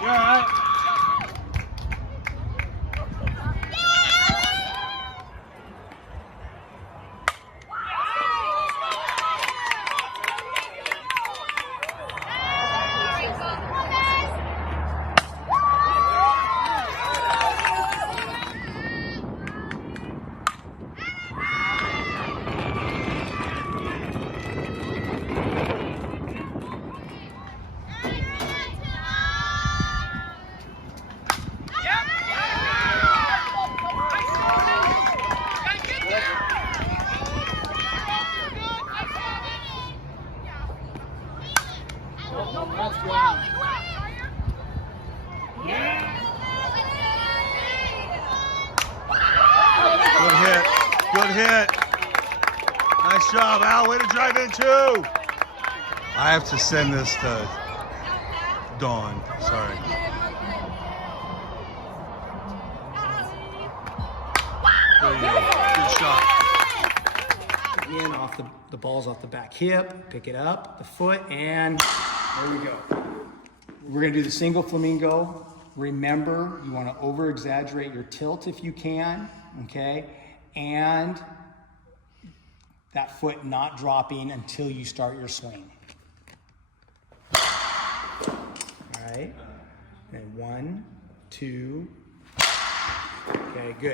You're all right. Good hit. Good hit. Nice job, Al. Way to drive in, too. I have to send this to Dawn. Sorry. There you go. Good shot. Again, off the ball's off the back hip. Pick it up, the foot, and there we go. We're going to do the single flamingo. Remember, you want to over-exaggerate your tilt if you can, okay? And that foot not dropping until you start your swing. All right? And 1, 2. Okay, good.